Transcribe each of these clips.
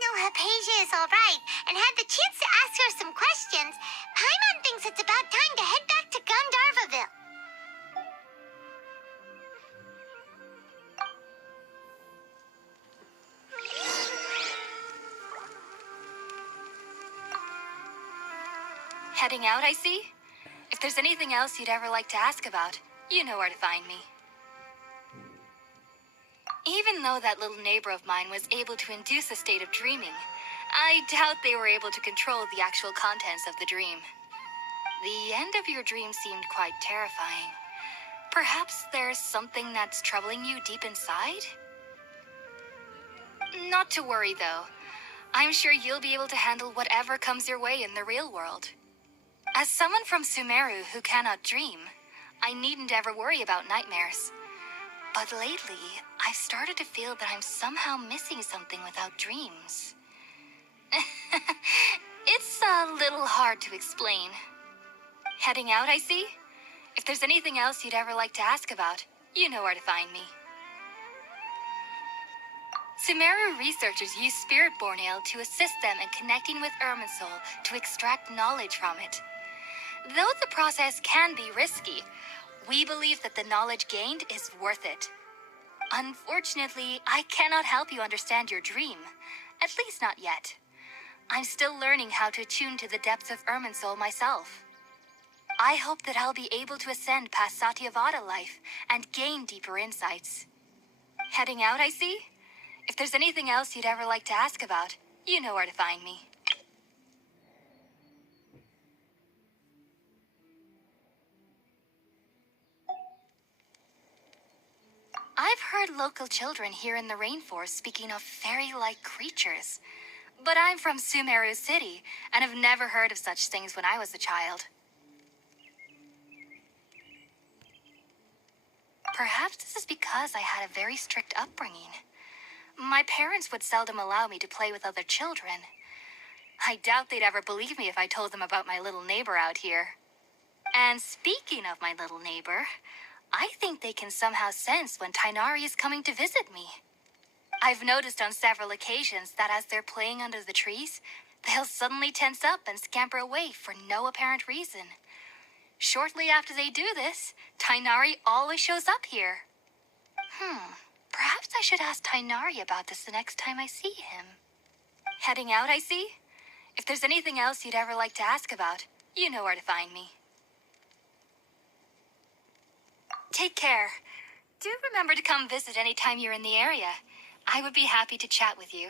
know Hypatia is alright and had the chance to ask her some questions, Paimon thinks it's about time to head back to Gandharvaville. Heading out, I see? If there's anything else you'd ever like to ask about, you know where to find me. Even though that little neighbor of mine was able to induce a state of dreaming, I doubt they were able to control the actual contents of the dream. The end of your dream seemed quite terrifying. Perhaps there's something that's troubling you deep inside? Not to worry, though. I'm sure you'll be able to handle whatever comes your way in the real world. As someone from Sumeru who cannot dream, I needn't ever worry about nightmares. But lately, I've started to feel that I'm somehow missing something without dreams. It's a little hard to explain. Heading out, I see? If there's anything else you'd ever like to ask about, you know where to find me. Sumeru researchers use Spirit-Born Ale to assist them in connecting with Irminsul to extract knowledge from it. Though the process can be risky, we believe that the knowledge gained is worth it. Unfortunately, I cannot help you understand your dream. At least not yet. I'm still learning how to attune to the depths of Irminsul myself. I hope that I'll be able to ascend past Satyavada life and gain deeper insights. Heading out, I see? If there's anything else you'd ever like to ask about, you know where to find me. I've heard local children here in the rainforest speaking of fairy-like creatures. But I'm from Sumeru City, and have never heard of such things when I was a child. Perhaps this is because I had a very strict upbringing. My parents would seldom allow me to play with other children. I doubt they'd ever believe me if I told them about my little neighbor out here. And speaking of my little neighbor, I think they can somehow sense when Tainari is coming to visit me. I've noticed on several occasions that as they're playing under the trees, they'll suddenly tense up and scamper away for no apparent reason. Shortly after they do this, Tainari always shows up here. Perhaps I should ask Tainari about this the next time I see him. Heading out, I see? If there's anything else you'd ever like to ask about, you know where to find me. Take care. Do remember to come visit anytime you're in the area. I would be happy to chat with you.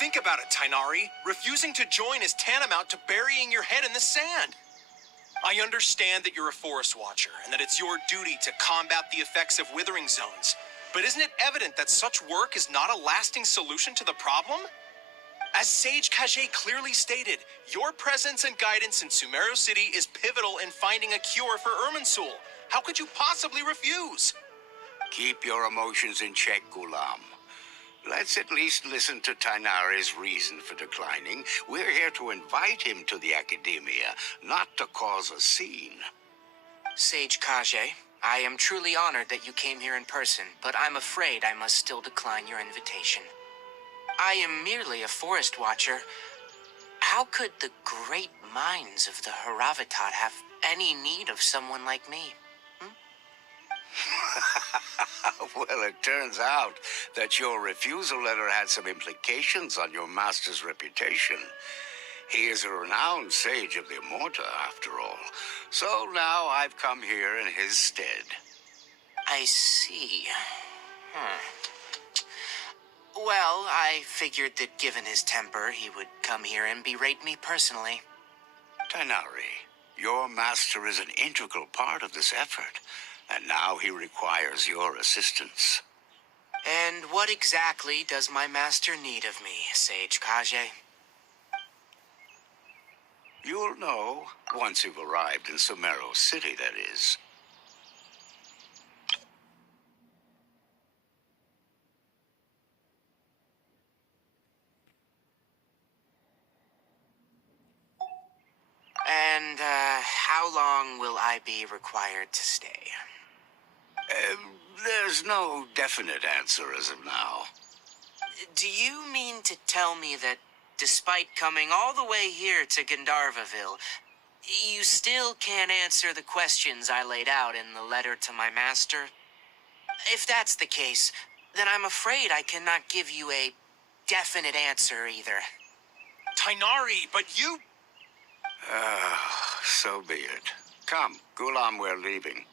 Think about it, Tainari. Refusing to join is tantamount to burying your head in the sand. I understand that you're a forest watcher and that it's your duty to combat the effects of withering zones. But isn't it evident that such work is not a lasting solution to the problem? As Sage Kage clearly stated, your presence and guidance in Sumeru City is pivotal in finding a cure for Irminsul. How could you possibly refuse? Keep your emotions in check, Gulam. Let's at least listen to Tainari's reason for declining. We're here to invite him to the Academia, not to cause a scene. Sage Kage, I am truly honored that you came here in person, but I'm afraid I must still decline your invitation. I am merely a forest watcher. How could the great minds of the Haravatat have any need of someone like me? Well, it turns out that your refusal letter had some implications on your master's reputation. He is a renowned sage of the Immorta, after all. So now I've come here in his stead. I see. I figured that given his temper, he would come here and berate me personally. Tighnari, your master is an integral part of this effort, and now he requires your assistance. And what exactly does my master need of me, Sage Kaje? You'll know once you've arrived in Sumeru City, that is. And, how long will I be required to stay? There's no definite answer as of now. Do you mean to tell me that, despite coming all the way here to Gandharvaville, you still can't answer the questions I laid out in the letter to my master? If that's the case, then I'm afraid I cannot give you a definite answer either. Tighnari, but you... So be it. Come, Gulam, we're leaving.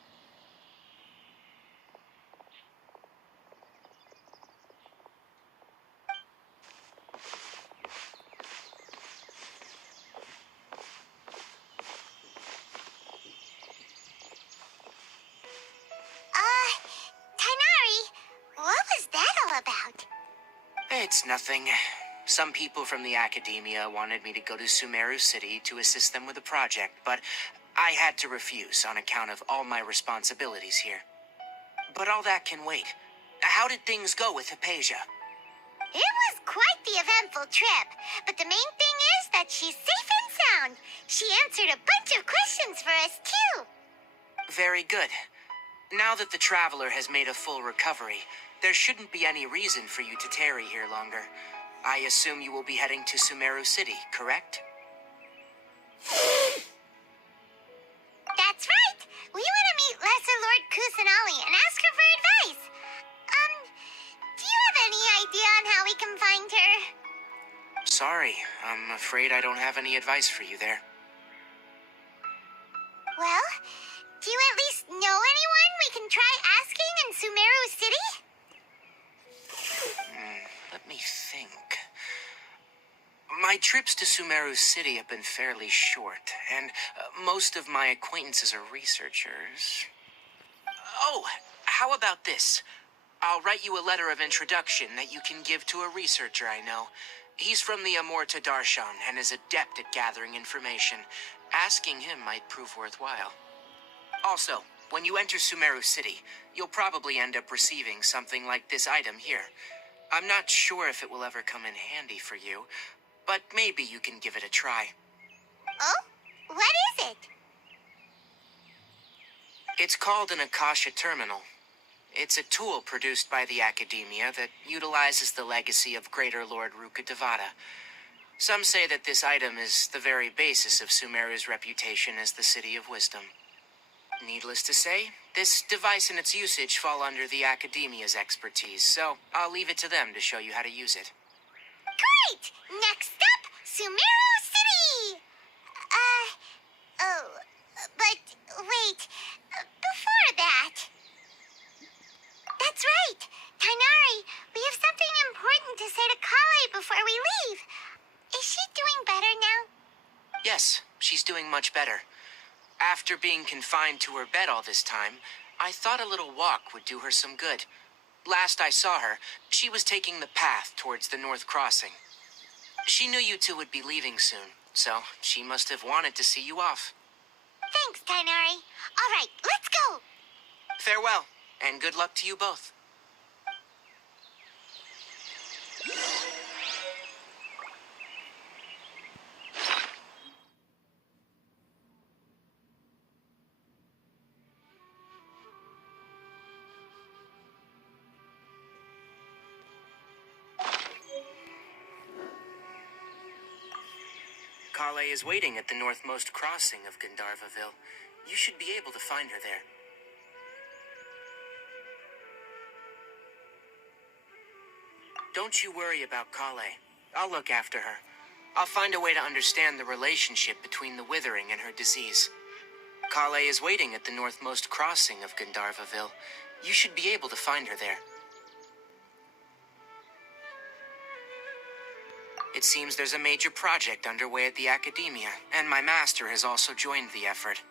Tighnari, what was that all about? It's nothing. Some people from the academia wanted me to go to Sumeru City to assist them with a project, but I had to refuse on account of all my responsibilities here. But all that can wait. How did things go with Hypatia? It was quite the eventful trip, but the main thing is that she's safe and sound. She answered a bunch of questions for us, too. Very good. Now that the traveler has made a full recovery, there shouldn't be any reason for you to tarry here longer. I assume you will be heading to Sumeru City, correct? That's right. We want to meet Lesser Lord Kusanali and ask her for advice. Do you have any idea on how we can find her? Sorry, I'm afraid I don't have any advice for you there. Well, do you at least know anyone we can try asking in Sumeru City? Let me think. My trips to Sumeru City have been fairly short, and most of my acquaintances are researchers. Oh, how about this? I'll write you a letter of introduction that you can give to a researcher I know. He's from the Amorta Darshan and is adept at gathering information. Asking him might prove worthwhile. Also, when you enter Sumeru City, you'll probably end up receiving something like this item here. I'm not sure if it will ever come in handy for you, but maybe you can give it a try. Oh? What is it? It's called an Akasha Terminal. It's a tool produced by the Academia that utilizes the legacy of Greater Lord Rukkhadevata. Some say that this item is the very basis of Sumeru's reputation as the City of Wisdom. Needless to say, this device and its usage fall under the Academia's expertise, so I'll leave it to them to show you how to use it. Great! Next up, Sumeru City! But wait, before that... That's right! Tighnari, we have something important to say to Kale before we leave. Is she doing better now? Yes, she's doing much better. After being confined to her bed all this time, I thought a little walk would do her some good. Last I saw her, she was taking the path towards the North Crossing. She knew you two would be leaving soon, so she must have wanted to see you off. Thanks, Tighnari. All right, let's go! Farewell, and good luck to you both. Kale is waiting at the northmost crossing of Gandharvaville. You should be able to find her there. Don't you worry about Kale. I'll look after her. I'll find a way to understand the relationship between the withering and her disease. Kale is waiting at the northmost crossing of Gandharvaville. You should be able to find her there. It seems there's a major project underway at the Academia, and my master has also joined the effort.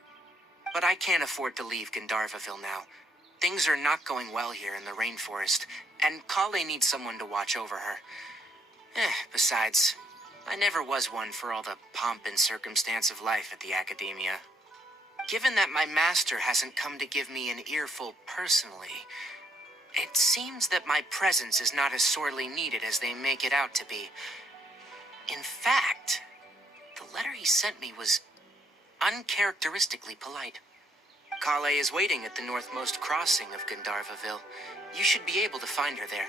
But I can't afford to leave Gandharvaville now. Things are not going well here in the rainforest, and Kale needs someone to watch over her. Besides, I never was one for all the pomp and circumstance of life at the Academia. Given that my master hasn't come to give me an earful personally, it seems that my presence is not as sorely needed as they make it out to be. In fact, the letter he sent me was uncharacteristically polite. Kale is waiting at the northmost crossing of Gandharvaville. You should be able to find her there.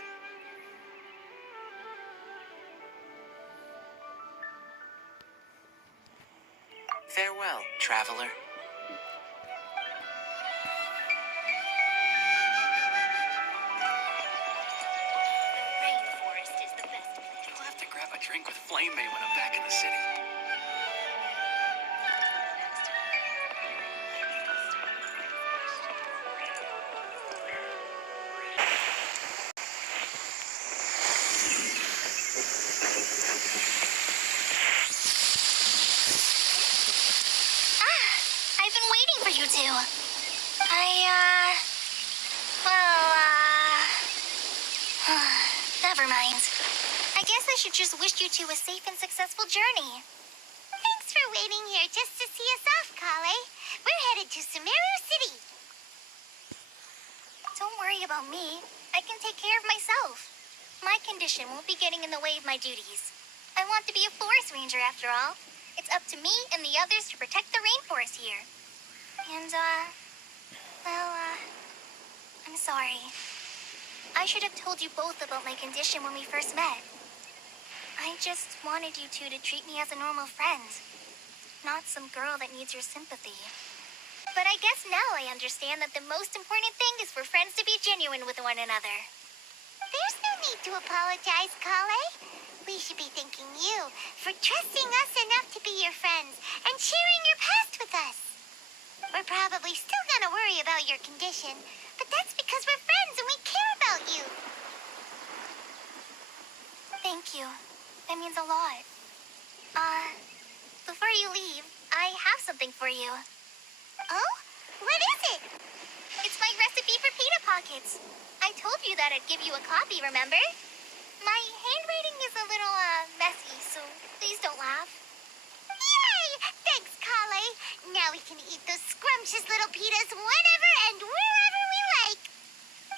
Farewell, traveler. The rainforest is the best place. I'll have to grab a drink with Flame May when I'm back in the city. I've been waiting for you two. Never mind. I guess I should just wish you two a safe and successful journey. Thanks for waiting here just to see us off, Kale. We're headed to Sumeru City. Don't worry about me. I can take care of myself. My condition won't be getting in the way of my duties. I want to be a forest ranger after all. It's up to me and the others to protect the rainforest here. And, I'm sorry. I should have told you both about my condition when we first met. I just wanted you two to treat me as a normal friend, not some girl that needs your sympathy. But I guess now I understand that the most important thing is for friends to be genuine with one another. There's no need to apologize, Kale. We should be thanking you for trusting us enough to be your friends and sharing your past with us. We're probably still gonna worry about your condition, but that's because we're friends and we care about you. Thank you. That means a lot. Before you leave, I have something for you. Oh? What is it? It's my recipe for pita pockets. I told you that I'd give you a copy, remember? My handwriting is a little, messy, so please don't laugh. Yay! Thanks, Kale. Now we can eat those scrumptious little pitas whenever and wherever we like.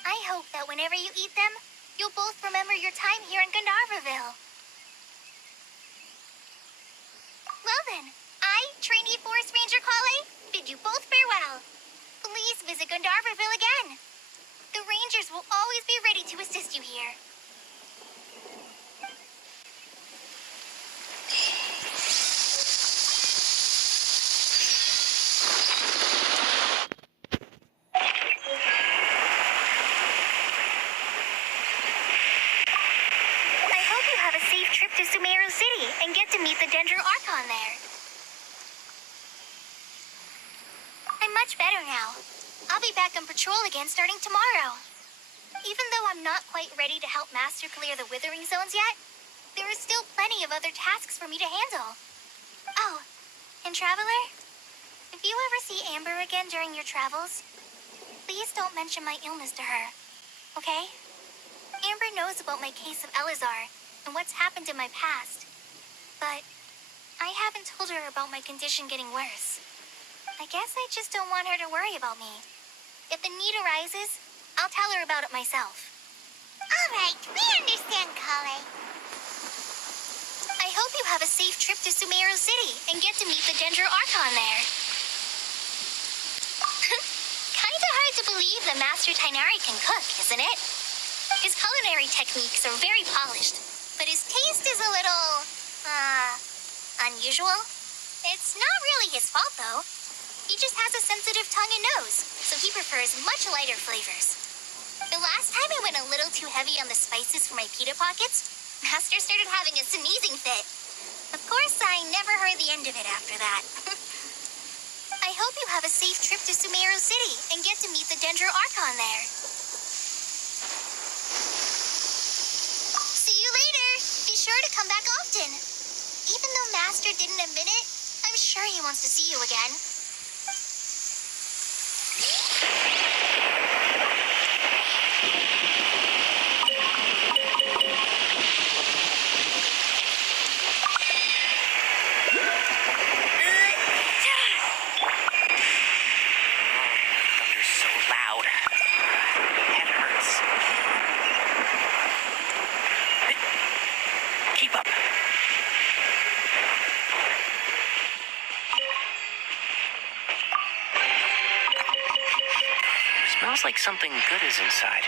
I hope that whenever you eat them, you'll both remember your time here in Gandharvaville. Well then, I, trainee Forest Ranger Kale, bid you both farewell. Please visit Gandharvaville again. The Rangers will always be ready to assist you here. I hope you have a safe trip to Sumeru City and get to meet the Dendro Archon there. I'm much better now. I'll be back on patrol again starting tomorrow. Even though I'm not quite ready to help Master clear the withering zones yet, there are still plenty of other tasks for me to handle. Oh, and Traveler, if you ever see Amber again during your travels, please don't mention my illness to her, okay? Amber knows about my case of Elazar and what's happened in my past, but I haven't told her about my condition getting worse. I guess I just don't want her to worry about me. If the need arises, I'll tell her about it myself. All right, we understand, Kale. I hope you have a safe trip to Sumeru City and get to meet the Dendro Archon there. Kinda hard to believe that Master Tainari can cook, isn't it? His culinary techniques are very polished, but his taste is a little, unusual. It's not really his fault, though. He just has a sensitive tongue and nose, so he prefers much lighter flavors. The last time I went a little too heavy on the spices for my pita pockets, Master started having a sneezing fit. Of course, I never heard the end of it after that. I hope you have a safe trip to Sumeru City and get to meet the Dendro Archon there. See you later! Be sure to come back back often. Even though Master didn't admit it, I'm sure he wants to see you again. Thunder's so loud. My head hurts. Keep up. Smells like something good is inside.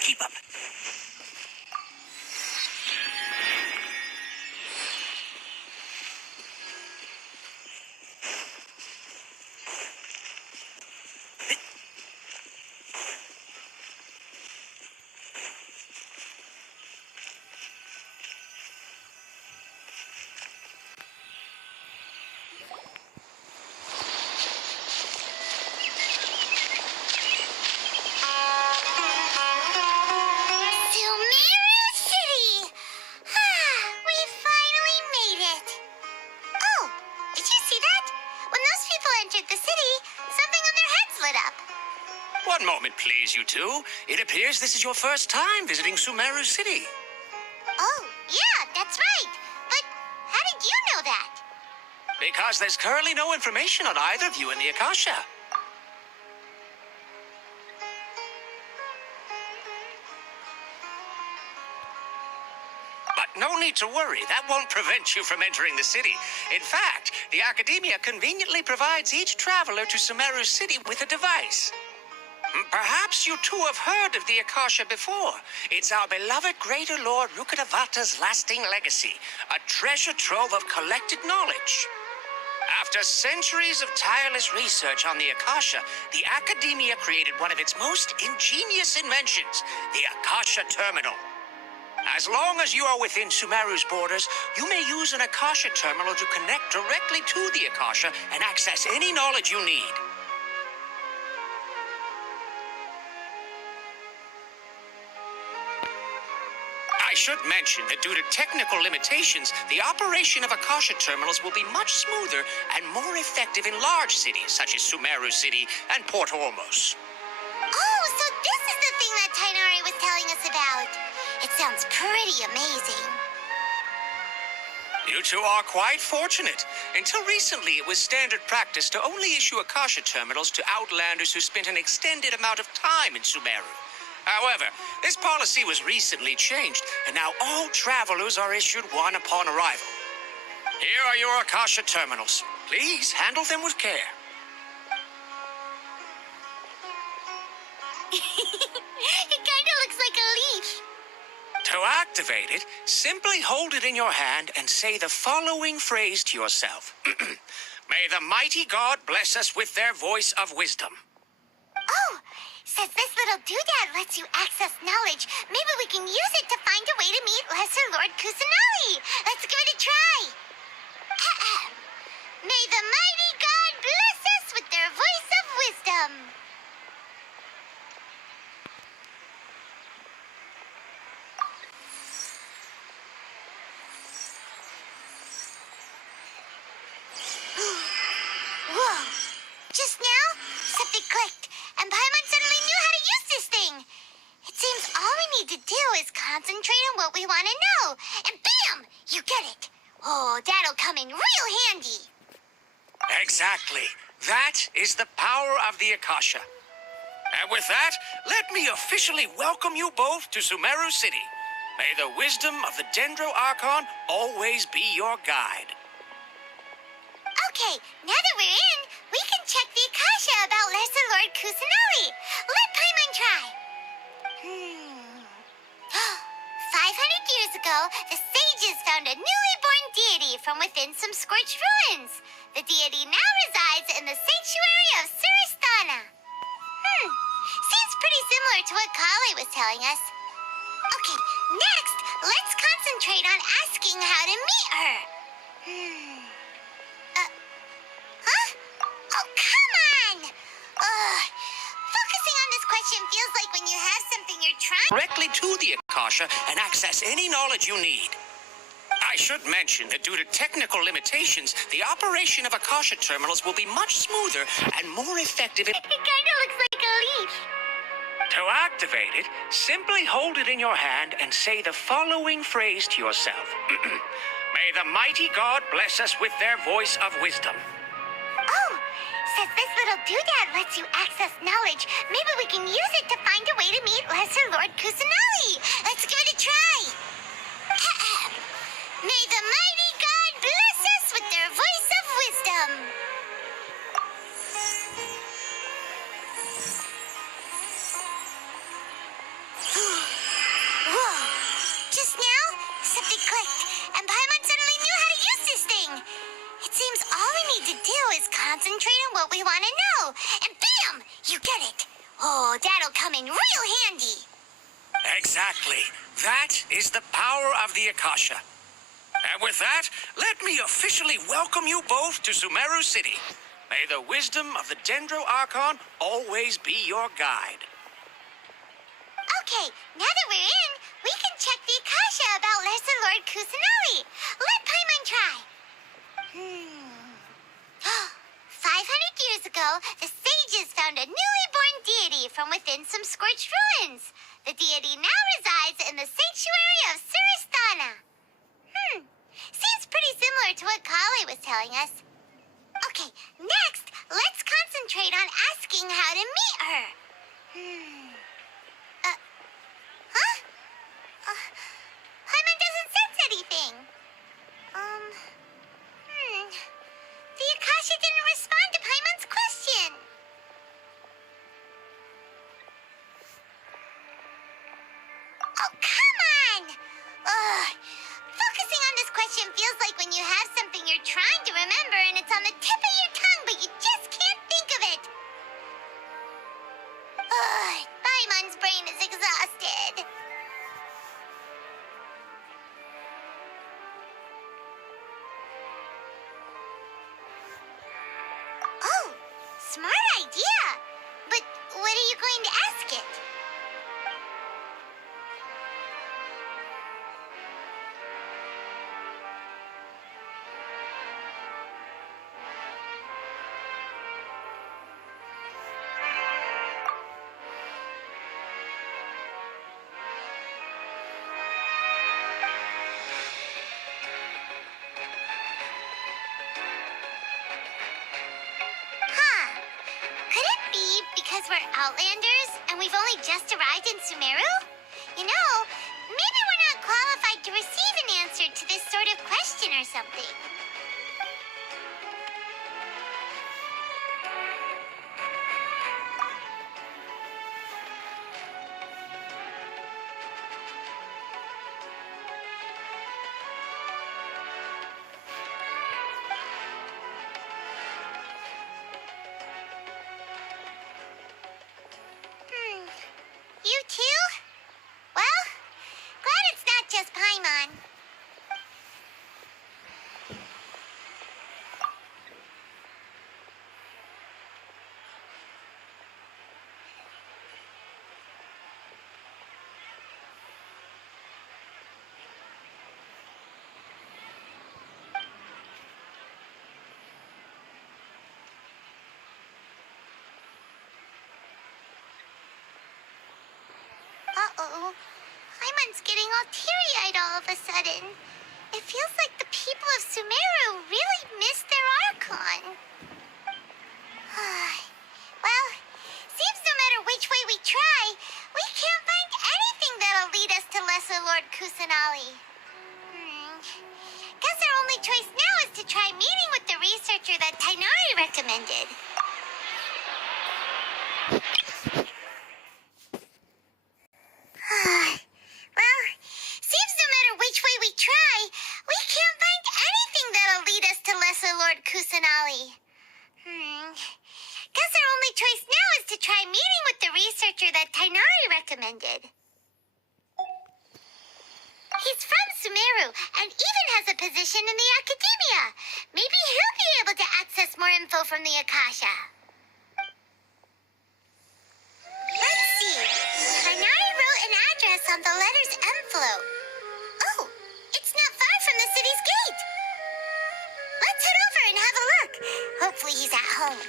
Keep up. Sumeru City! We finally made it. Oh, did you see that? When those people entered the city, something on their heads lit up. One moment, please, you two. It appears this is your first time visiting Sumeru City. Oh, yeah, that's right. But how did you know that? Because there's currently no information on either of you in the Akasha. But no need to worry, that won't prevent you from entering the city. In fact, the Academia conveniently provides each traveler to Sumeru City with a device. Perhaps you two have heard of the Akasha before. It's our beloved Greater Lord Rukkhadevata's lasting legacy, a treasure trove of collected knowledge. After centuries of tireless research on the Akasha, the Academia created one of its most ingenious inventions, the Akasha Terminal. As long as you are within Sumeru's borders, you may use an Akasha terminal to connect directly to the Akasha and access any knowledge you need. I should mention that due to technical limitations, the operation of Akasha terminals will be much smoother and more effective in large cities such as Sumeru City and Port Ormos. Oh, so this is the thing that Tainari was telling us about. It sounds pretty amazing. You two are quite fortunate. Until recently, it was standard practice to only issue Akasha terminals to outlanders who spent an extended amount of time in Sumeru. However, this policy was recently changed, and now all travelers are issued one upon arrival. Here are your Akasha terminals. Please handle them with care. It kinda looks like a leash. To activate it, simply hold it in your hand and say the following phrase to yourself. May the mighty God bless us with their voice of wisdom. Oh, since this little doodad lets you access knowledge, maybe we can use it to find a way to meet Lesser Lord Kusanagi. Let's give it a try. May the mighty God bless us with their voice of wisdom. Whoa! Just now, something clicked, and Paimon suddenly knew how to use this thing. It seems all we need to do is concentrate on what we want to know, and bam! You get it. Oh, that'll come in real handy. Exactly. That is the power of the Akasha. And with that, let me officially welcome you both to Sumeru City. May the wisdom of the Dendro Archon always be your guide. Okay, now that we're in, we can check the Akasha about Lesser Lord Kusanagi. Let Paimon try. 500 years ago, the sages found a newly born deity from within some scorched ruins. The deity now resides in the sanctuary of Suristana. Seems pretty similar to what Kali was telling us. Okay, next, let's concentrate on asking how to meet her. Huh? Oh, come on! Focusing on this question feels like when you have something you're trying... Directly to the Akasha and access any knowledge you need. I should mention that due to technical limitations, the operation of Akasha terminals will be much smoother and more effective. It kinda looks like a leaf. To activate it, simply hold it in your hand and say the following phrase to yourself. May the mighty God bless us with their voice of wisdom. Oh, since this little doodad lets you access knowledge, maybe we can use it to find a way to meet Lesser Lord Kusanagi. Let's give it a try. May the mighty God bless us with their voice of wisdom. Whoa! Just now, something clicked, and Paimon suddenly knew how to use this thing. It seems all we need to do is concentrate on what we want to know, and bam! You get it. Oh, that'll come in real handy. Exactly. That is the power of the Akasha. And with that, let me officially welcome you both to Sumeru City. May the wisdom of the Dendro Archon always be your guide. Okay, now that we're in, we can check the Akasha about Lesser Lord Kusanagi. Let Paimon try. 500 years ago, the sages found a newly born deity from within some scorched ruins. The deity now resides in the sanctuary of Suristana. Seems pretty similar to what Kali was telling us. Okay, next, let's concentrate on asking how to meet her. Paimon doesn't sense anything. The Akasha didn't respond to Paimon's question. Oh, come on! Focusing on this question feels like when you have something you're trying to remember and it's on the tip of your tongue, but you just can't think of it. Paimon's brain is exhausted. Oh, smart idea. But what are you going to ask it? Could it be because we're Outlanders and we've only just arrived in Sumeru? something. You too? Well, glad it's not just Paimon. Uh-oh. Paimon's getting all teary-eyed all of a sudden. It feels like the people of Sumeru really missed their Archon. Well, seems no matter which way we try, we can't find anything that'll lead us to Lesser Lord Kusanali. Guess our only choice now is to try meeting with the researcher that Tainari recommended. Well, seems no matter which way we try, we can't find anything that'll lead us to Lesser Lord Kusanali. Guess our only choice now is to try meeting with the researcher that Tainari recommended. He's from Sumeru and even has a position in the Academia. Maybe he'll be able to access more info from the Akasha. Let's see. Tainari wrote an address on the letter's envelope. Oh, it's not far from the city's gate. Let's head over and have a look. Hopefully he's at home.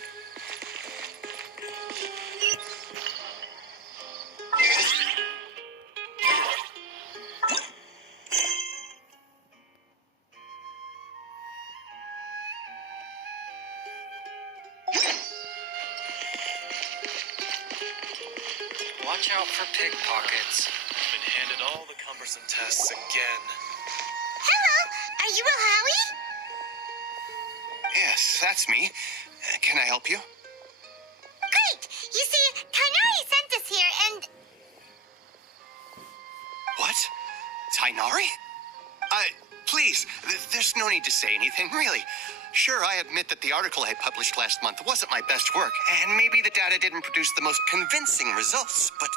Watch out for pickpockets. Been handed all the cumbersome tests again. Hello, are you Ohawi? Yes, that's me. Can I help you? Great! You see, Tainari sent us here and... What? Tainari? Please, there's no need to say anything, really. Sure, I admit that the article I published last month wasn't my best work, and maybe the data didn't produce the most convincing results, but...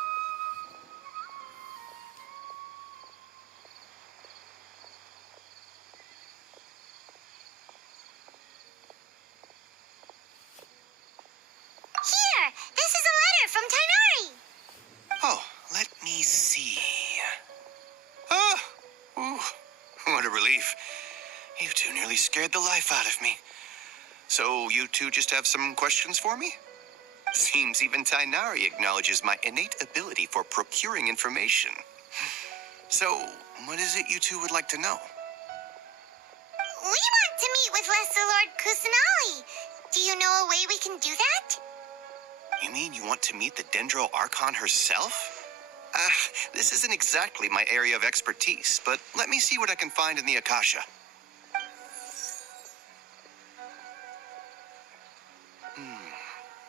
Here! This is a letter from Tainari! Oh, let me see. Oh, ooh, what a relief. You two nearly scared the life out of me. So you two just have some questions for me? Seems even Tainari acknowledges my innate ability for procuring information. So, what is it you two would like to know? We want to meet with Lesser Lord Kusanali. Do you know a way we can do that? You mean you want to meet the Dendro Archon herself? This isn't exactly my area of expertise, but let me see what I can find in the Akasha.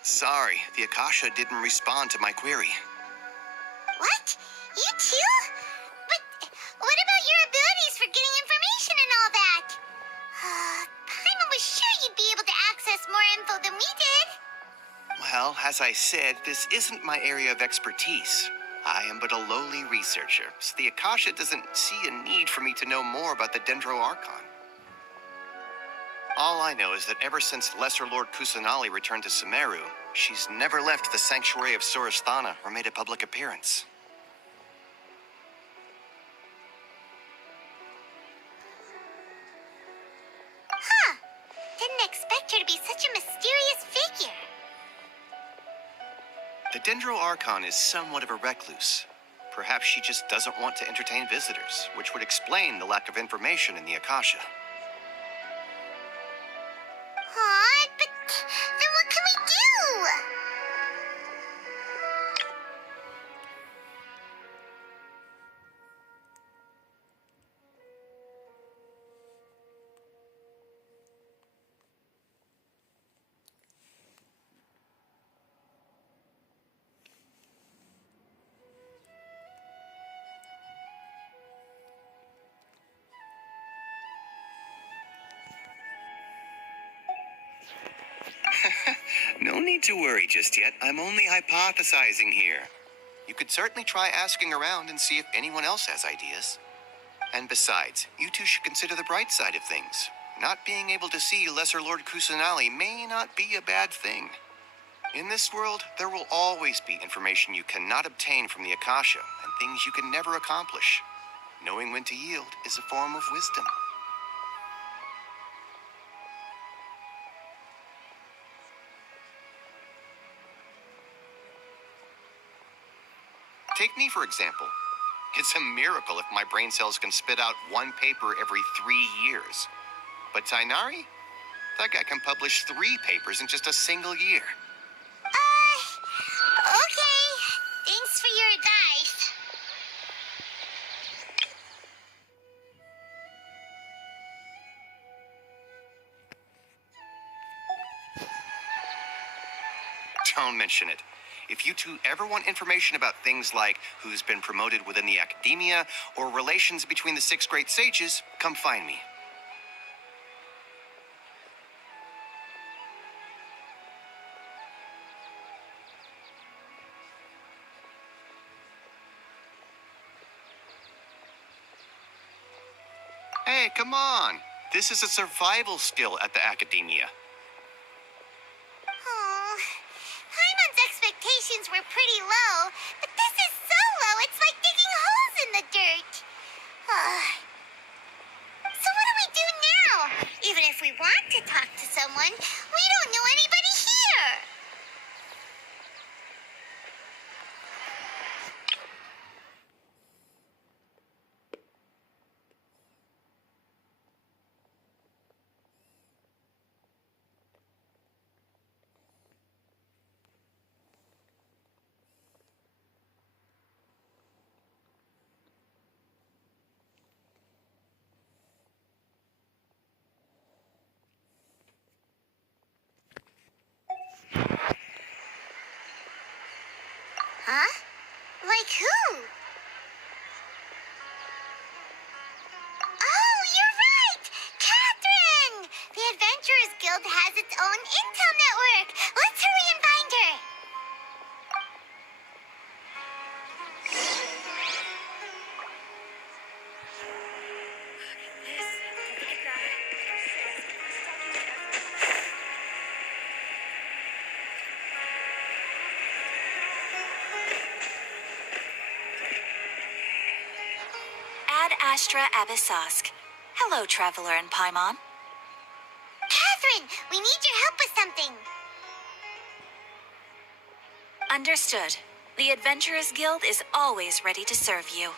Sorry, the Akasha didn't respond to my query. What? You too? But what about your abilities for getting information and all that? Paimon was sure you'd be able to access more info than we did. Well, as I said, this isn't my area of expertise. I am but a lowly researcher, so the Akasha doesn't see a need for me to know more about the Dendro Archon. All I know is that ever since Lesser Lord Kusanali returned to Sumeru, she's never left the sanctuary of Sorasthana or made a public appearance. Huh. Didn't expect her to be such a mysterious figure. The Dendro Archon is somewhat of a recluse. Perhaps she just doesn't want to entertain visitors, which would explain the lack of information in the Akasha. But then what can we do? No need to worry just yet. I'm only hypothesizing here. You could certainly try asking around and see if anyone else has ideas. And besides, you two should consider the bright side of things. Not being able to see Lesser Lord Kusanali may not be a bad thing. In this world, there will always be information you cannot obtain from the Akasha and things you can never accomplish. Knowing when to yield is a form of wisdom. Take me, for example. It's a miracle if my brain cells can spit out one paper every 3 years. But Tainari? That guy can publish 3 papers in just a single year. Okay. Thanks for your advice. Don't mention it. If you two ever want information about things like who's been promoted within the academia or relations between the 6 great sages, come find me. Hey, come on. This is a survival skill at the academia. Oh, Paimon's expectations were pretty low, but this is so low it's like digging holes in the dirt. So what do we do now? Even if we want to talk to someone, we don't know anybody here. Huh? Like who? Oh, you're right! Catherine! The Adventurers Guild has its own intel network. Let's hurry and find her. Ad Astra Abyssosk. Hello, Traveler in Paimon. Catherine, we need your help with something. Understood. The Adventurers Guild is always ready to serve you.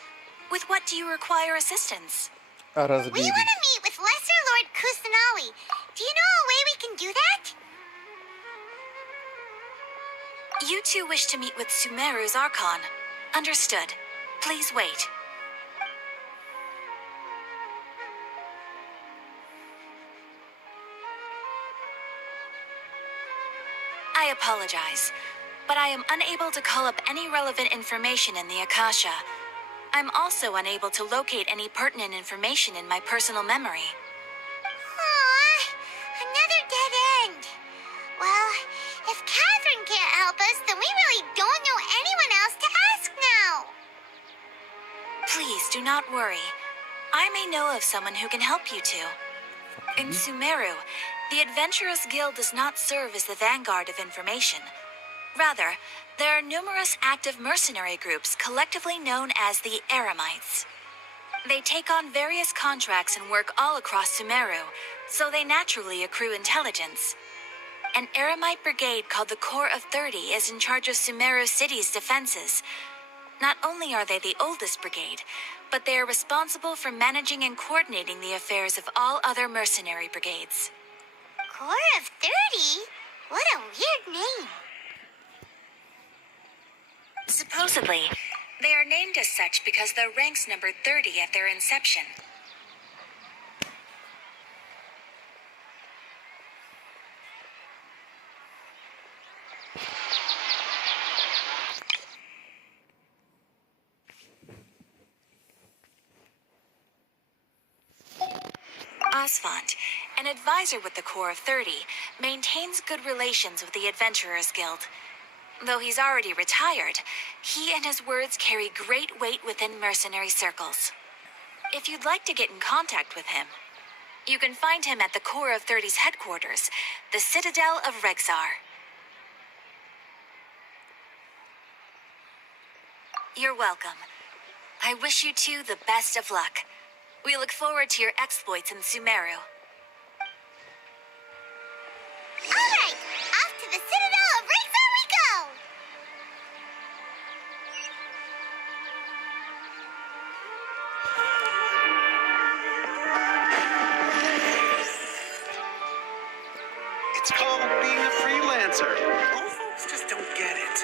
With what do you require assistance? We want to meet with Lesser Lord Kusanali. Do you know a way we can do that? You two wish to meet with Sumeru's Archon. Understood. Please wait. I apologize, but I am unable to call up any relevant information in the Akasha. I'm also unable to locate any pertinent information in my personal memory. Aww, another dead end. Well, if Catherine can't help us, then we really don't know anyone else to ask now. Please do not worry. I may know of someone who can help you two. In Sumeru, the Adventurers Guild does not serve as the vanguard of information. Rather, there are numerous active mercenary groups collectively known as the Eremites. They take on various contracts and work all across Sumeru, so they naturally accrue intelligence. An Eremite brigade called the Corps of 30 is in charge of Sumeru City's defenses. Not only are they the oldest brigade, but they are responsible for managing and coordinating the affairs of all other mercenary brigades. Corps of 30? What a weird name. Supposedly, they are named as such because their ranks numbered 30 at their inception. Osfont, an advisor with the Corps of 30, maintains good relations with the Adventurers Guild. Though he's already retired, he and his words carry great weight within mercenary circles. If you'd like to get in contact with him, you can find him at the Corps of 30's headquarters, the Citadel of Rexar. You're welcome. I wish you two the best of luck. We look forward to your exploits in Sumeru. All right, off to the Citadel of Rexar we go! It's called being a freelancer. Old folks just don't get it.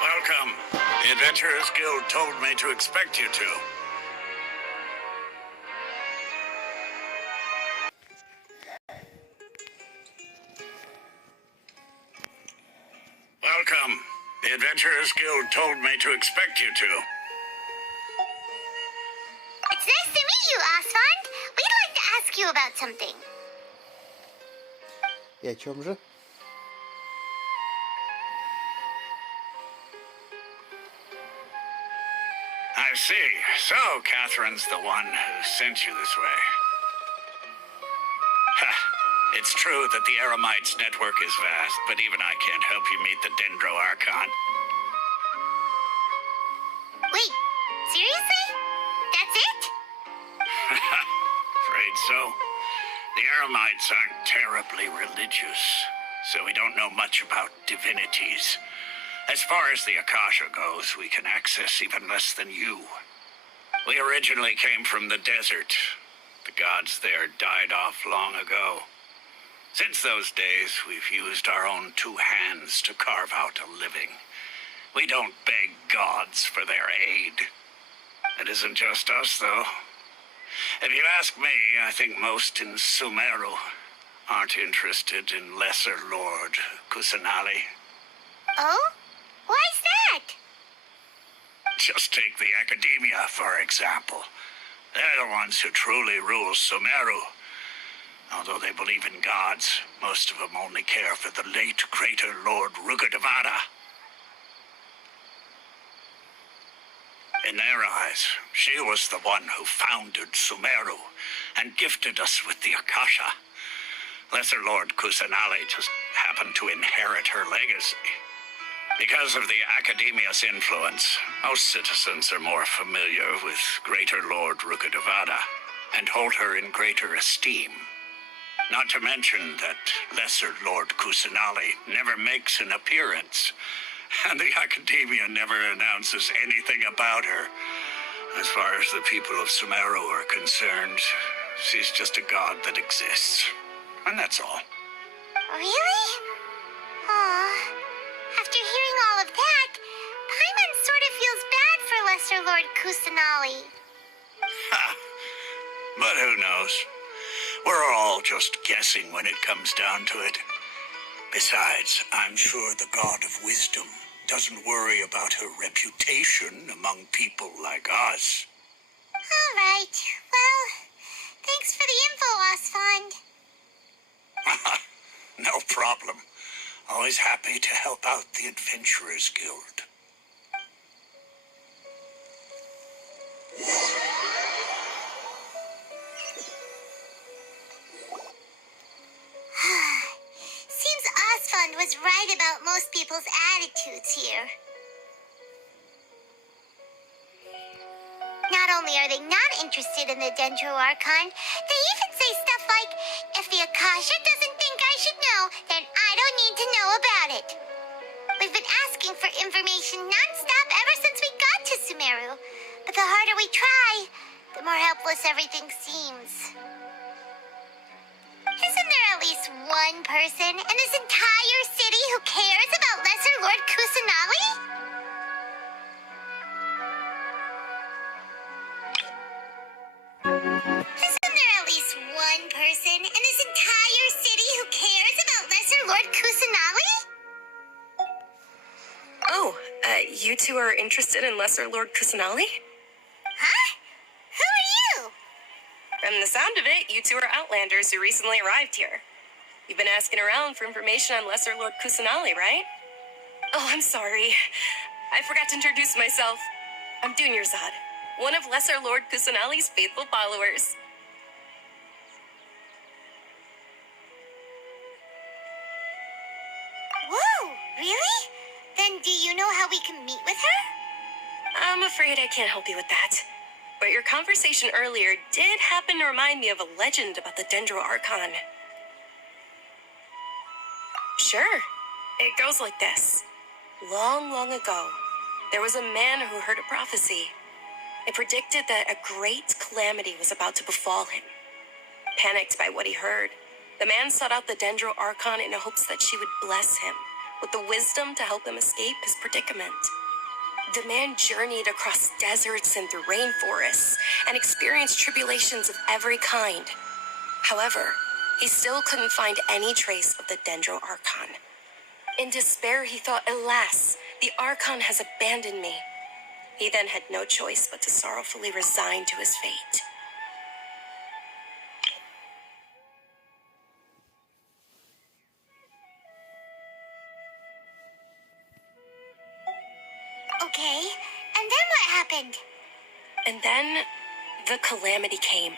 Welcome. The Adventurers Guild told me to expect you two. Welcome. The Adventurers Guild told me to expect you two. It's nice to meet you, Osfond. We'd like to ask you about something. И о чем же? I see. So, Catherine's the one who sent you this way. Ha! It's true that the Eremites network is vast, but even I can't help you meet the Dendro Archon. Wait, seriously? That's it? Afraid so. The Eremites aren't terribly religious, so we don't know much about divinities. As far as the Akasha goes, we can access even less than you. We originally came from the desert. The gods there died off long ago. Since those days, we've used our own two hands to carve out a living. We don't beg gods for their aid. It isn't just us, though. If you ask me, I think most in Sumeru aren't interested in Lesser Lord Kusanali. Oh? Why's that? Just take the Academia, for example. They're the ones who truly rule Sumeru. Although they believe in gods, most of them only care for the late Greater Lord Rugadavada. In their eyes, she was the one who founded Sumeru and gifted us with the Akasha. Lesser Lord Kusanali just happened to inherit her legacy. Because of the Academia's influence, most citizens are more familiar with Greater Lord Rugadavada and hold her in greater esteem. Not to mention that Lesser Lord Kusanali never makes an appearance, and the Academia never announces anything about her. As far as the people of Sumeru are concerned, she's just a god that exists. And that's all. Really? Aw. After hearing all of that, Paimon sort of feels bad for Lesser Lord Kusanali. Ha! But who knows? We're all just guessing when it comes down to it. Besides, I'm sure the God of Wisdom doesn't worry about her reputation among people like us. All right. Well, thanks for the info, Osfond. No problem. Always happy to help out the Adventurers Guild. Seems Osfond was right about most people's attitudes here. Not only are they not interested in the Dendro Archon, they even say stuff like, if the Akasha doesn't think I should know, then I don't need to know about it. We've been asking for information non-stop ever since we got to Sumeru, but the harder we try, the more helpless everything seems. Isn't there at least one person in this entire city who cares about Lesser Lord Kusanali? Isn't there at least one person in this entire city who cares about Lesser Lord Kusanali? Oh, you two are interested in Lesser Lord Kusanali? Huh? Who are you? From the sound of it, you two are Outlanders who recently arrived here. You've been asking around for information on Lesser Lord Kusanali, right? Oh, I'm sorry. I forgot to introduce myself. I'm Dunyarzad, one of Lesser Lord Kusanali's faithful followers. Whoa, really? Then do you know how we can meet with her? I'm afraid I can't help you with that. But your conversation earlier did happen to remind me of a legend about the Dendro Archon. Sure. It goes like this. Long, long ago, there was a man who heard a prophecy. It predicted that a great calamity was about to befall him. Panicked by what he heard, the man sought out the Dendro Archon in hopes that she would bless him with the wisdom to help him escape his predicament. The man journeyed across deserts and through rainforests and experienced tribulations of every kind. However, he still couldn't find any trace of the Dendro Archon. In despair, he thought, alas, the Archon has abandoned me. He then had no choice but to sorrowfully resign to his fate. Okay, and then what happened? And then the calamity came.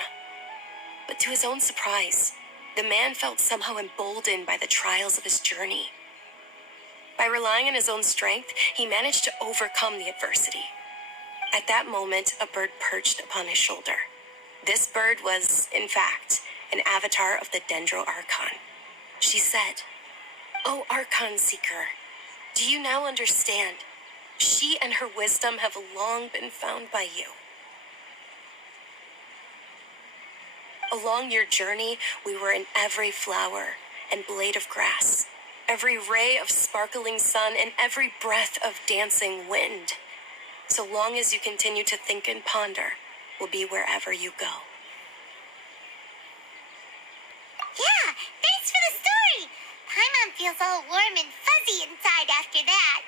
But to his own surprise, the man felt somehow emboldened by the trials of his journey. By relying on his own strength, he managed to overcome the adversity. At that moment, a bird perched upon his shoulder. This bird was, in fact, an avatar of the Dendro Archon. She said, "O Archon Seeker, do you now understand? She and her wisdom have long been found by you. Along your journey, we were in every flower and blade of grass, every ray of sparkling sun, and every breath of dancing wind. So long as you continue to think and ponder, we'll be wherever you go." Yeah, thanks for the story. Paimon feels all warm and fuzzy inside after that.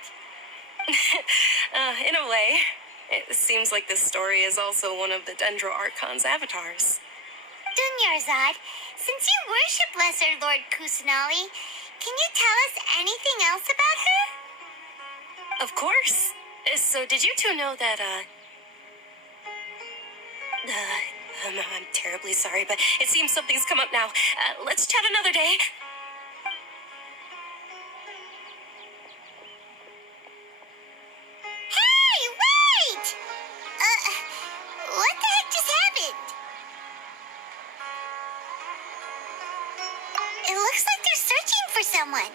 In a way, it seems like this story is also one of the Dendro Archon's avatars. Dunyarzad, since you worship Lesser Lord Kusanali, can you tell us anything else about her? Of course. So did you two know that, I'm terribly sorry, but it seems something's come up now. Let's chat another day. Hey, wait! What the heck just happened? It looks like they're searching for someone.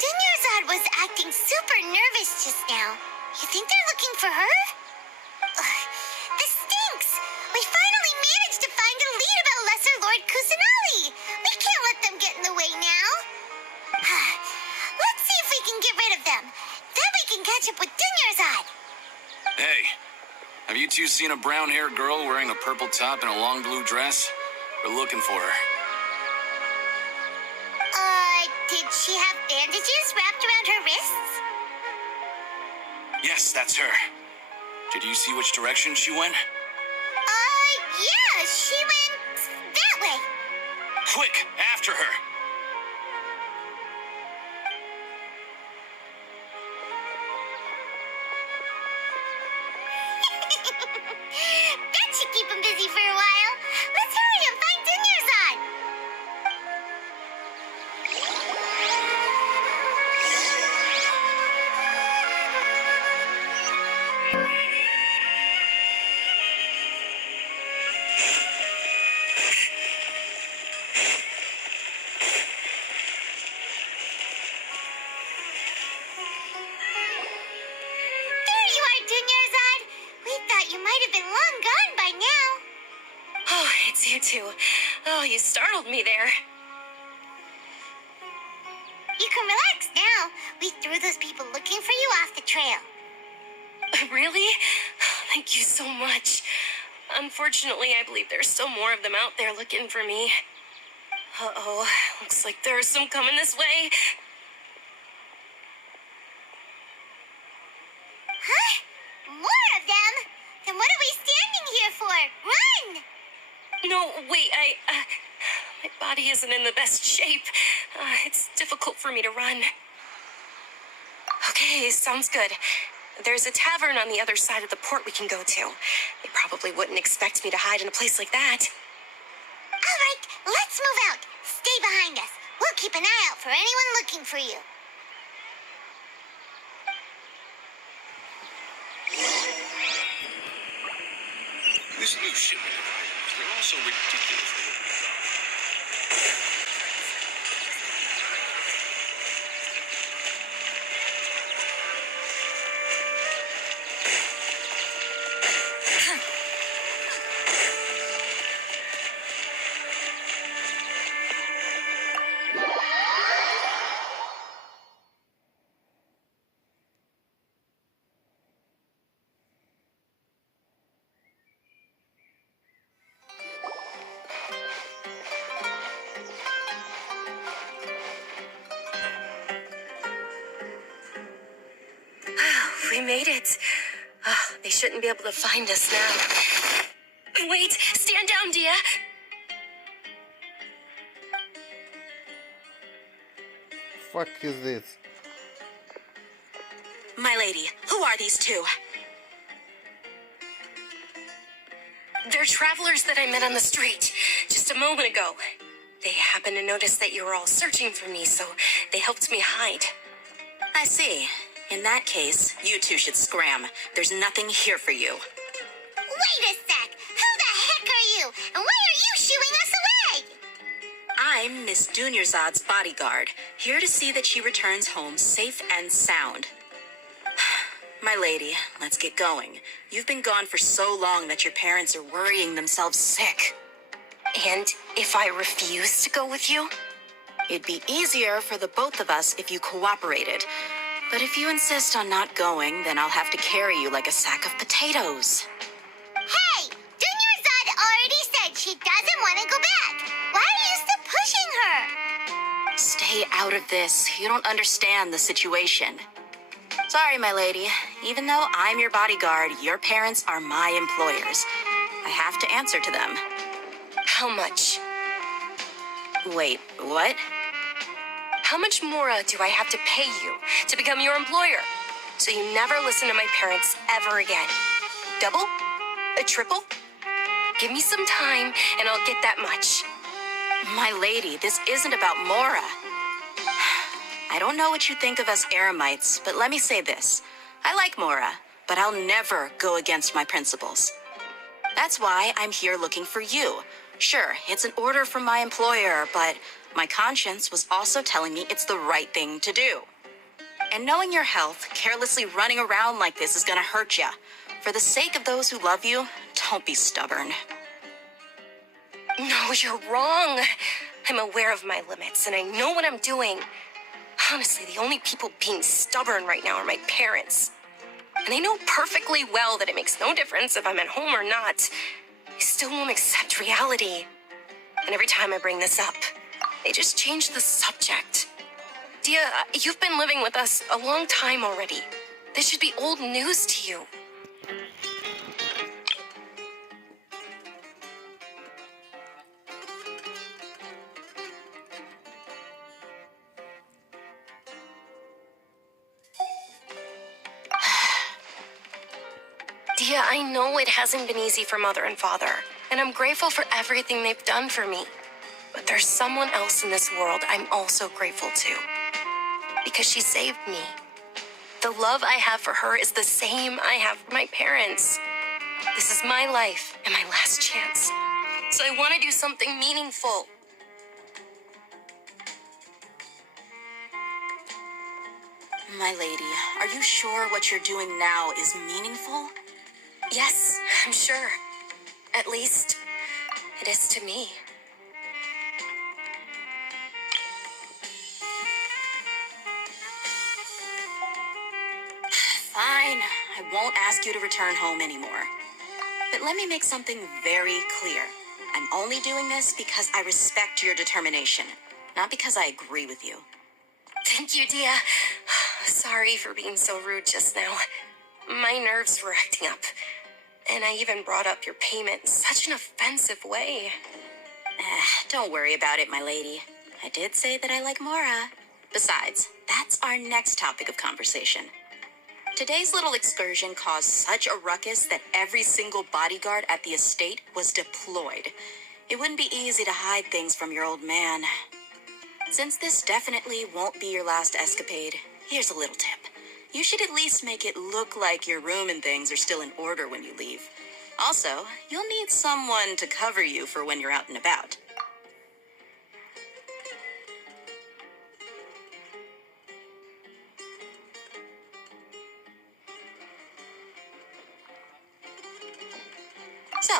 Dunyarzad was acting super nervous just now. You think they're looking for her? This stinks! We finally managed to find a lead about Lesser Lord Kusanali. We can't let them get in the way now. Let's see if we can get rid of them. Then we can catch up with Dunyarzad. Hey, have you two seen a brown-haired girl wearing a purple top and a long blue dress? We're looking for her. Did she have bandages wrapped around her wrists? Yes, that's her. Did you see which direction she went? Yeah, she went that way. Quick, after her! That should keep him busy for a while. Let's hurry and find Dunyarzad. There you are, Dunyarzad. We thought you might have been long gone by now. Oh, it's you two. Oh, you startled me there. You can relax now. We threw those people looking for you off the trail. Really? Thank you so much. Unfortunately, I believe there's still more of them out there looking for me. Uh-oh, looks like there's some coming this way. Huh? More of them? Then what are we standing here for? Run! No, wait, my body isn't in the best shape. It's difficult for me to run. Okay, sounds good. There's a tavern on the other side of the port we can go to. They probably wouldn't expect me to hide in a place like that. All right, let's move out. Stay behind us. We'll keep an eye out for anyone looking for you. This new shipment of items, they're all so ridiculously overpriced. We made it. Oh, they shouldn't be able to find us now. Wait, stand down, Dia. Fuck is this? My lady, who are these two? They're travelers that I met on the street just a moment ago. They happened to notice that you were all searching for me, so they helped me hide. I see. In that case, you two should scram. There's nothing here for you. Wait a sec. Who the heck are you? And why are you shooing us away? I'm Miss Dunyarzad's bodyguard, here to see that she returns home safe and sound. My lady, let's get going. You've been gone for so long that your parents are worrying themselves sick. And if I refuse to go with you? It'd be easier for the both of us if you cooperated. But if you insist on not going, then I'll have to carry you like a sack of potatoes. Hey! Dunyarzad already said she doesn't want to go back. Why are you still pushing her? Stay out of this. You don't understand the situation. Sorry, my lady. Even though I'm your bodyguard, your parents are my employers. I have to answer to them. How much? Wait, what? How much more do I have to pay you to become your employer? So you never listen to my parents ever again. Double? A triple? Give me some time and I'll get that much. My lady, this isn't about Mora. I don't know what you think of us Eremites, but let me say this. I like Mora, but I'll never go against my principles. That's why I'm here looking for you. Sure, it's an order from my employer, but my conscience was also telling me it's the right thing to do. And knowing your health, carelessly running around like this is gonna hurt ya. For the sake of those who love you, don't be stubborn. No, you're wrong. I'm aware of my limits and I know what I'm doing. Honestly, the only people being stubborn right now are my parents. And they know perfectly well that it makes no difference if I'm at home or not. They still won't accept reality. And every time I bring this up, they just change the subject. Dia, you've been living with us a long time already. This should be old news to you. Dia, I know it hasn't been easy for Mother and Father, and I'm grateful for everything they've done for me. But there's someone else in this world I'm also grateful to. Because she saved me. The love I have for her is the same I have for my parents. This is my life and my last chance. So I want to do something meaningful. My lady, are you sure what you're doing now is meaningful? Yes, I'm sure. At least, it is to me. I won't ask you to return home anymore. But let me make something very clear. I'm only doing this because I respect your determination, not because I agree with you. Thank you, Dia. Sorry for being so rude just now. My nerves were acting up. And I even brought up your payment in such an offensive way. Don't worry about it, my lady. I did say that I like Mora. Besides, that's our next topic of conversation. Today's little excursion caused such a ruckus that every single bodyguard at the estate was deployed. It wouldn't be easy to hide things from your old man. Since this definitely won't be your last escapade, here's a little tip. You should at least make it look like your room and things are still in order when you leave. Also, you'll need someone to cover you for when you're out and about. So,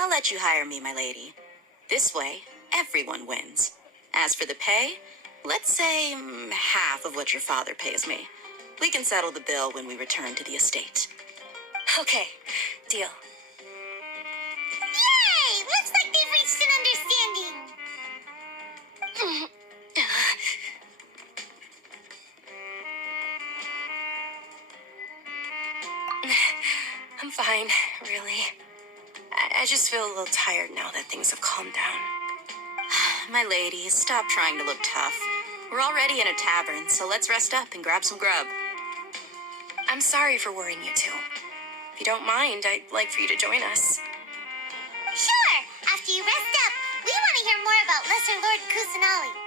I'll let you hire me, my lady. This way, everyone wins. As for the pay, let's say half of what your father pays me. We can settle the bill when we return to the estate. Okay, deal. Yay! Looks like they've reached an understanding. I'm fine, really. I just feel a little tired now that things have calmed down. My lady, stop trying to look tough. We're already in a tavern, so let's rest up and grab some grub. I'm sorry for worrying you two. If you don't mind, I'd like for you to join us. Sure! After you rest up, we want to hear more about Lesser Lord Kusanali.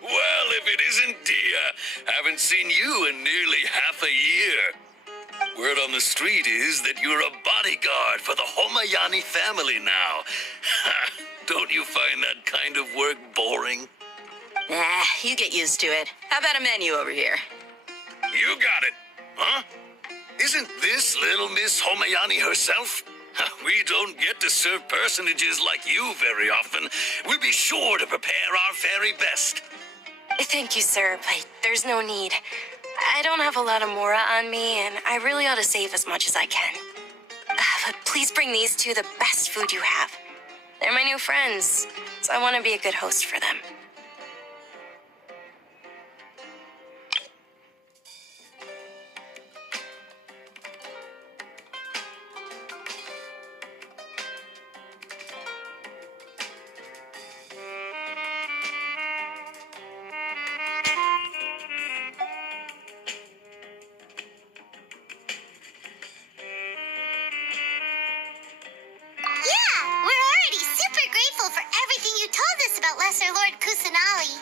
Well, if it isn't Dia. Haven't seen you in nearly half a year. Word on the street is that you're a bodyguard for the Homayani family now. Don't you find that kind of work boring? Nah, you get used to it. How about a menu over here? You got it, huh? Isn't this little Miss Homayani herself? We don't get to serve personages like you very often. We'll be sure to prepare our very best. Thank you, sir, but there's no need. I don't have a lot of Mora on me, and I really ought to save as much as I can. But please bring these two the best food you have. They're my new friends, so I want to be a good host for them. Yeah, we're already super grateful for everything you told us about Lesser Lord Kusanali.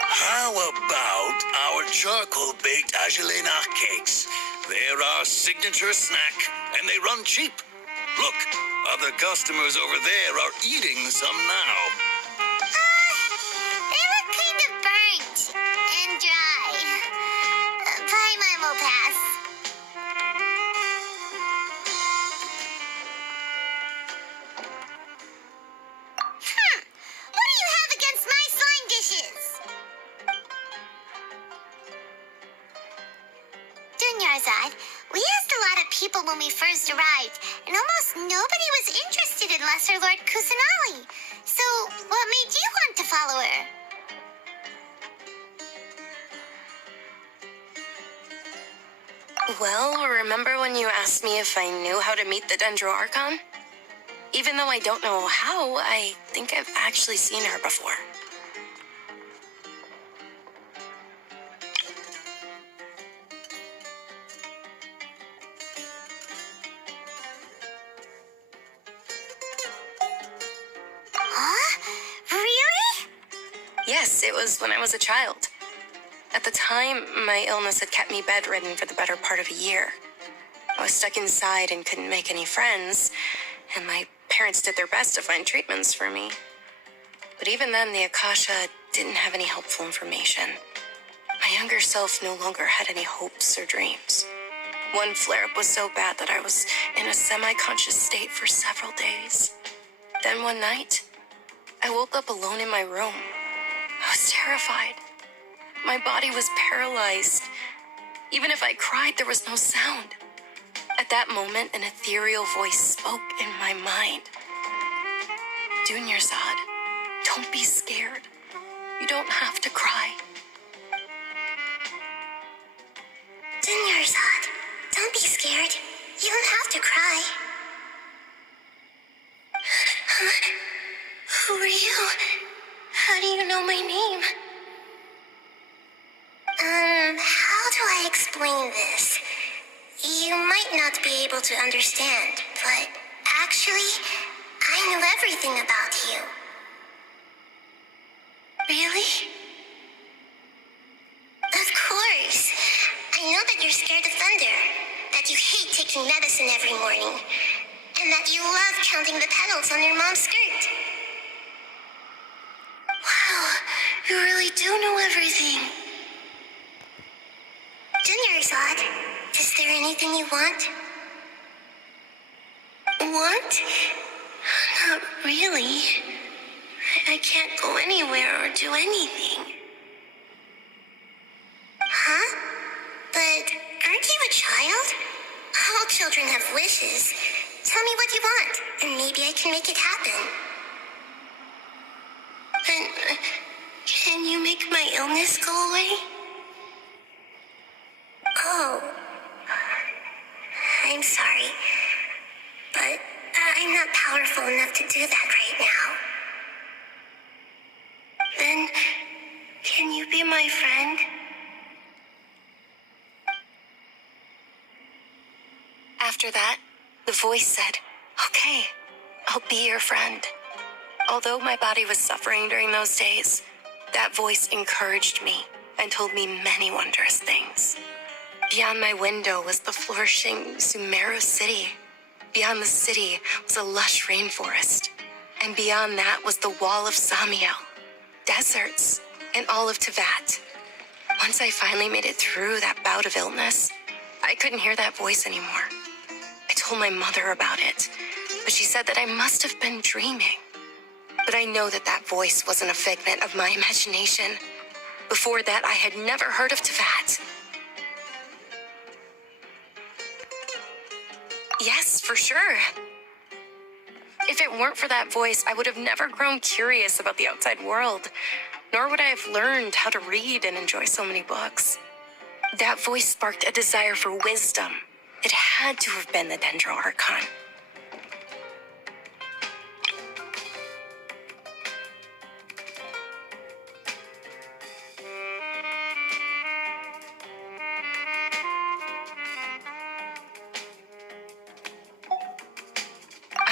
How about our charcoal-baked Agelena cakes? They're our signature snack, and they run cheap. Look, other customers over there are eating some now. They look kind of burnt and dry. Paimon will pass. What do you have against my slime dishes? Dunyarzad, we asked a lot of people when we first arrived, and almost nobody was interested in Lesser Lord Kusanali. So, what made you want to follow her? Well, remember when you asked me if I knew how to meet the Dendro Archon? Even though I don't know how, I think I've actually seen her before. Huh? Really? Yes, it was when I was a child. At the time, my illness had kept me bedridden for the better part of a year. I was stuck inside and couldn't make any friends, and my parents did their best to find treatments for me. But even then, the Akasha didn't have any helpful information. My younger self no longer had any hopes or dreams. One flare-up was so bad that I was in a semi-conscious state for several days. Then one night, I woke up alone in my room. I was terrified. My body was paralyzed. Even if I cried, there was no sound. At that moment, an ethereal voice spoke in my mind. Dunyarzad, don't be scared. You don't have to cry. Dunyarzad, don't be scared. You don't have to cry. Huh? Who are you? How do you know my name? How do I explain this? You might not be able to understand, but actually, I know everything about you. Really? Of course. I know that you're scared of thunder, that you hate taking medicine every morning, and that you love counting the petals on your mom's skirt. Wow, you really do know everything. Dunyarzad, is there anything you want? Want? Not really. I can't go anywhere or do anything. Huh? But aren't you a child? All children have wishes. Tell me what you want, and maybe I can make it happen. And can you make my illness go away? Oh. I'm sorry. But I'm not powerful enough to do that right now. Then, can you be my friend? After that, the voice said, "Okay, I'll be your friend." Although my body was suffering during those days, that voice encouraged me and told me many wondrous things. Beyond my window was the flourishing Sumeru city. Beyond the city was a lush rainforest. And beyond that was the wall of Samiel, deserts, and all of Teyvat. Once I finally made it through that bout of illness, I couldn't hear that voice anymore. I told my mother about it, but she said that I must have been dreaming. But I know that that voice wasn't a figment of my imagination. Before that, I had never heard of Teyvat. Yes, for sure. If it weren't for that voice, I would have never grown curious about the outside world, nor would I have learned how to read and enjoy so many books. That voice sparked a desire for wisdom. It had to have been the Dendro Archon.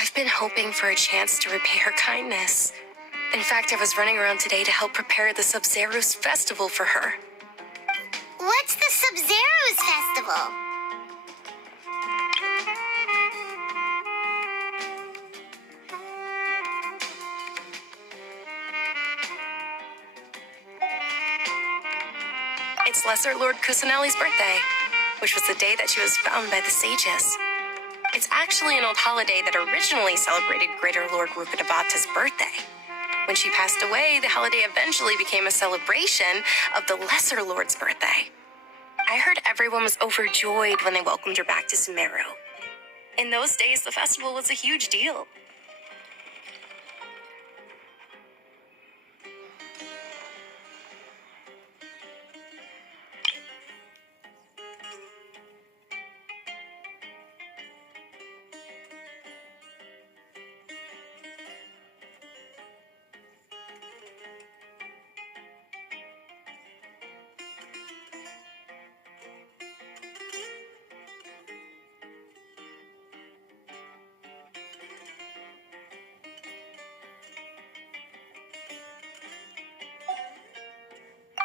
I've been hoping for a chance to repay her kindness. In fact, I was running around today to help prepare the Sub-Zerus festival for her. What's the Sub-Zerus festival? It's Lesser Lord Kusanali's birthday, which was the day that she was found by the sages. It's actually an old holiday that originally celebrated Greater Lord Rukkhadevata's birthday. When she passed away, the holiday eventually became a celebration of the Lesser Lord's birthday. I heard everyone was overjoyed when they welcomed her back to Sumeru. In those days, the festival was a huge deal.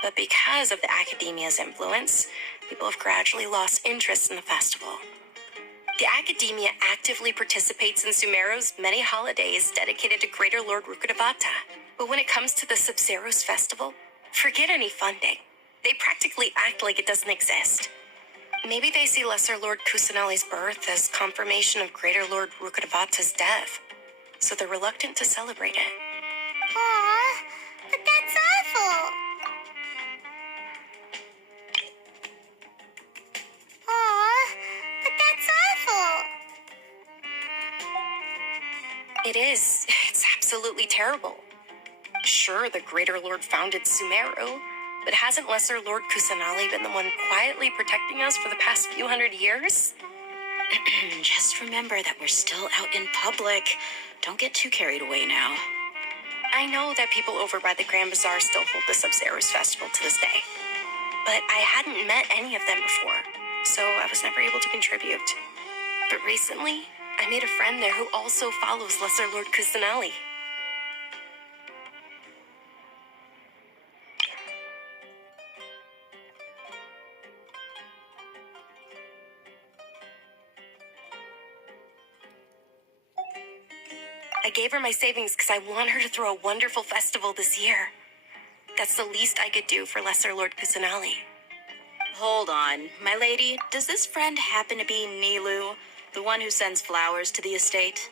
But because of the academia's influence, people have gradually lost interest in the festival. The Academia actively participates in Sumeru's many holidays dedicated to Greater Lord Rukkhadevata. But when it comes to the Sub-Zero's festival, forget any funding. They practically act like it doesn't exist. Maybe they see Lesser Lord Kusanali's birth as confirmation of Greater Lord Rukkhadevata's death, so they're reluctant to celebrate it. Aw, but that's awful. Aw, but that's awful. It is. It's absolutely terrible. Sure, the Greater Lord founded Sumeru, but hasn't Lesser Lord Kusanali been the one quietly protecting us for the past few hundred years? Just remember that we're still out in public. Don't get too carried away now. I know that people over by the Grand Bazaar still hold the Sub-Zero's festival to this day, but I hadn't met any of them before, so I was never able to contribute. But recently, I made a friend there who also follows Lesser Lord Kusanali. I gave her my savings because I want her to throw a wonderful festival this year. That's the least I could do for Lesser Lord Kusanali. Hold on, my lady. Does this friend happen to be Nilu, the one who sends flowers to the estate?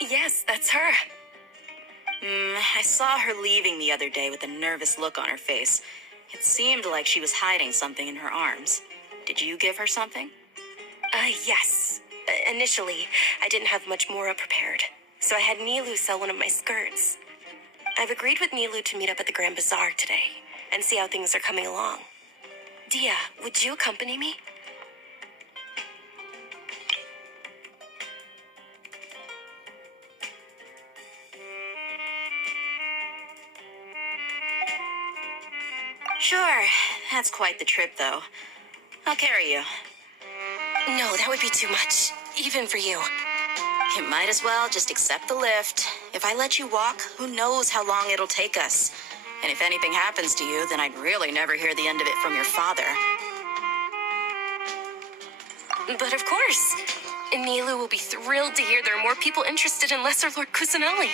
Yes, that's her. I saw her leaving the other day with a nervous look on her face. It seemed like she was hiding something in her arms. Did you give her something? Yes. Initially, I didn't have much Mora prepared, so I had Nilu sell one of my skirts. I've agreed with Nilu to meet up at the Grand Bazaar today and see how things are coming along. Dia, would you accompany me? Sure. That's quite the trip, though. I'll carry you. No, that would be too much, even for you. You might as well just accept the lift. If I let you walk, who knows how long it'll take us. And if anything happens to you, then I'd really never hear the end of it from your father. But of course, Nilu will be thrilled to hear there are more people interested in Lesser Lord Kusanali.